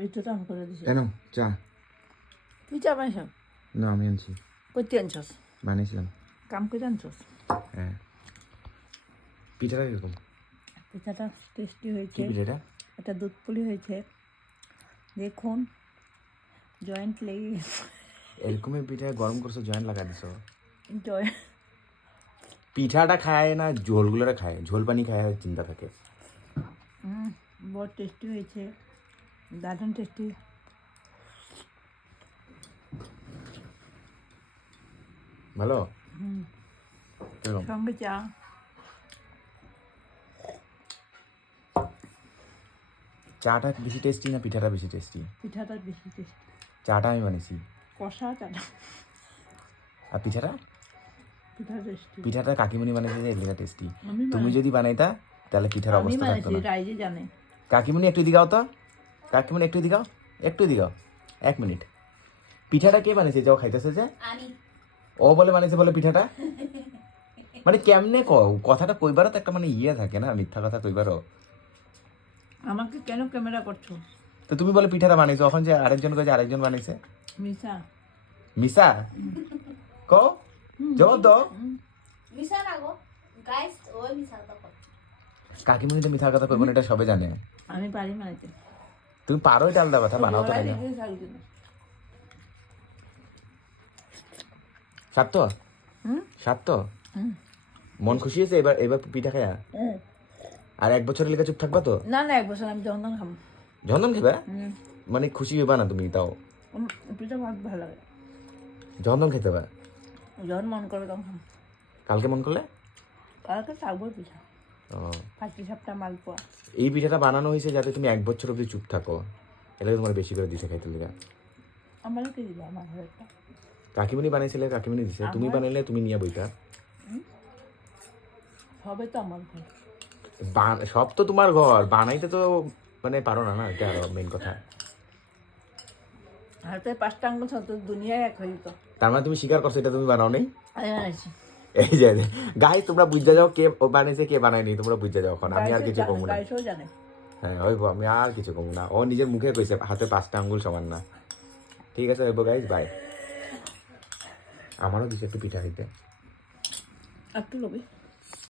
ভিতরটা অন করে দিছি। কেন চা? তুই চা বানিয়েছ? না আমি আনছি, করতে আনছস? বানিয়েছিলাম। কাম করে আনছস? হ্যাঁ। পিঠাটা কিরকম? পিঠাটা টেস্টি কি হয়েছে, পিঠাটা? এটা দুধ পুলি হয়েছে। দেখুন জয়েন্ট লেগে এরকমই পিঠা গরম করছো, জয়েন্ট লাগা দিছো। জয় পিঠাটা খায় না, ঝোলগুলোটা খায়, ঝোল পানি খায় চিন্তা থাকে। বহুত টেস্টি হয়েছে, দারুণ টেস্টি। ভালো? এরকম সঙ্গে চা। চাটা বেশি টেস্টি না পিঠাটা বেশি টেস্টি? পিঠাটা বেশি টেস্টি, চাটা আমি বানিয়েছি, কষা চাটা। আর পিঠাটা? পিঠা টেস্টি, পিঠাটা কাকিমণি বানাইছে যে এগুলো টেস্টি। আমি তুমি যদি বানাইতা তাহলে পিঠার আমি অবস্থা থাকতো বানাইছি, না। রাইজে জানে। কাকিমণি একটু দিগাও তো, কাকিমণি একটু দিগাও, একটু দিগাও, 1 মিনিট। পিঠাটা কে বানিয়েছে যাও খাইতেছে যে? আমি ও বলে বানিয়েছে বলে পিঠাটা? মানে কেমনে কও কথাটা, কইবারও তো একটা মানে ইয়ে থাকে না, মিথ্যা কথা কইবারও। আমাকে কেন ক্যামেরা করছো? তো তুমি বলে পিঠাটা বানাইছো, এখন যে আরেকজন কইছে আরেকজন বানাইছে, মিশা মিসা কও, জবাব দাও। মিশা না গো গাইস, ওই মিশা তো কর। কাকিমণি তো মিথ্যা কথা কইবো না, এটা সবে জানে। আমি পারি বানাইতে। তুমি পারো, এটা আলাদা কথা, বানাও তো তাই না। সাত তো, সাত তো, মন খুশি হয়েছে এবার, এবার পিঠা খায়া? আর 1 বছরের লেগে চুপ থাকবা তো? না না, 1 বছর আমি জন্দন খাবো। জন্দন খেবা? মানে খুশি হইবা না তুমি তাও? পিঠা আমার ভালো লাগে, জন্দন খেতে হবে। যখন মন করে তখন খাবো। কালকে মন করলে? কালকে থাকবো পিঠা, ও, পাটি সাপটা মালপোয়া। এই পিঠাটা বানানো হয়েছে যাতে তুমি 1 বছর অব্দি চুপ থাকো, এটা তোমার বেশি করে দিতে খাইতে লেগে। আমার কি দিবা, আমার ঘরে একটা কাকিমণি বানাইছিলে, কাকিমণি দিছে, তুমি বানাইলে তুমি নিয়ে বইটা। হবে তো আমার ঘর। সব তো তোমার ঘর, বানাইতে তো মানে পারো না, না এটা মেইন কথা। হাতে 5টা আঙ্গুল তো দুনিয়ায় এক হয়ে যেত। তার মানে তুমি স্বীকার করছো এটা তুমি বানাও নাই? আমি বানাইছি। এই যে গাইস, তোমরা বুঝতে যাও কে বানাইছে কে বানায়নি, তোমরা বুঝতে যাও এখন, আমি আর কিছু কমু না। গাইসও জানে। হ্যাঁ হইব, আমি আর কিছু কমু না। ও নিজের মুখে কইছে হাতে 5টা আঙ্গুল সমান না। ঠিক আছে হইব গাইস, বাই। আমারও দিছে একটু পিঠা খাইতে। একটু লবি।